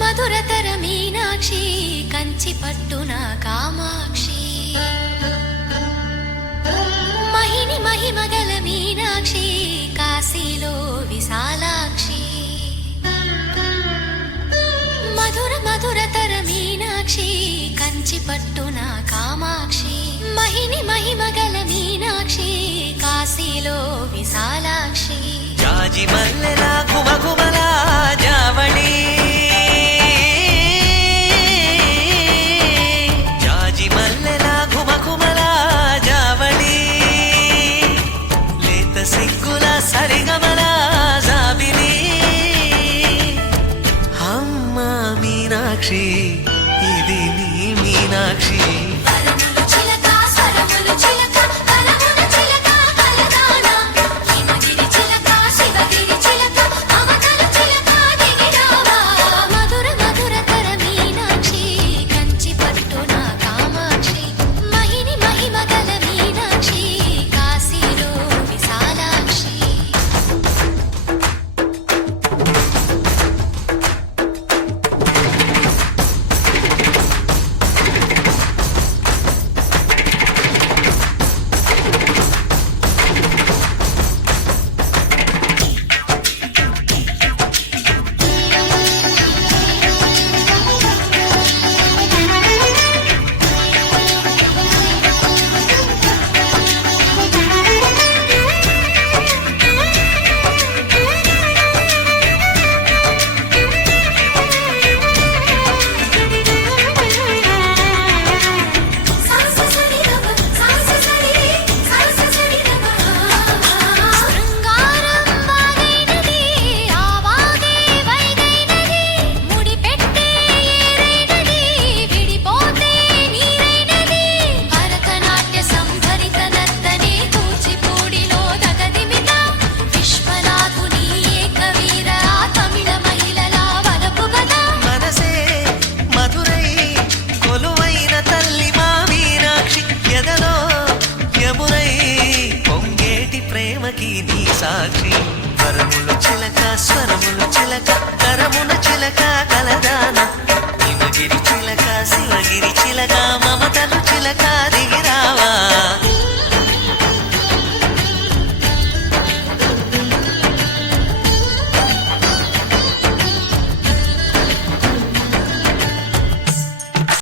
మధురతర మీనాక్షి కంచి పట్టున కామాక్షి మహిని మహిమగల మీనాక్షి కాశీలో విశాలాక్షి మధురతర మీనాక్షి కంచి పట్టున కామాక్షి మహిని మహిమగల మీనాక్షి కాశీలో విశాలాక్షి జాజి మల్లెలా గుమగుమలా జావళి జాజి మల్లెలా గుమగుమలా జావళి లేత సిగ్గుల సరిగమల జాబిలి అమ్మ మీనాక్షి ఇది నీ మీనాక్షి ప్రేమకి నీ సాక్షి వరములు చిలక స్వరములు చిలక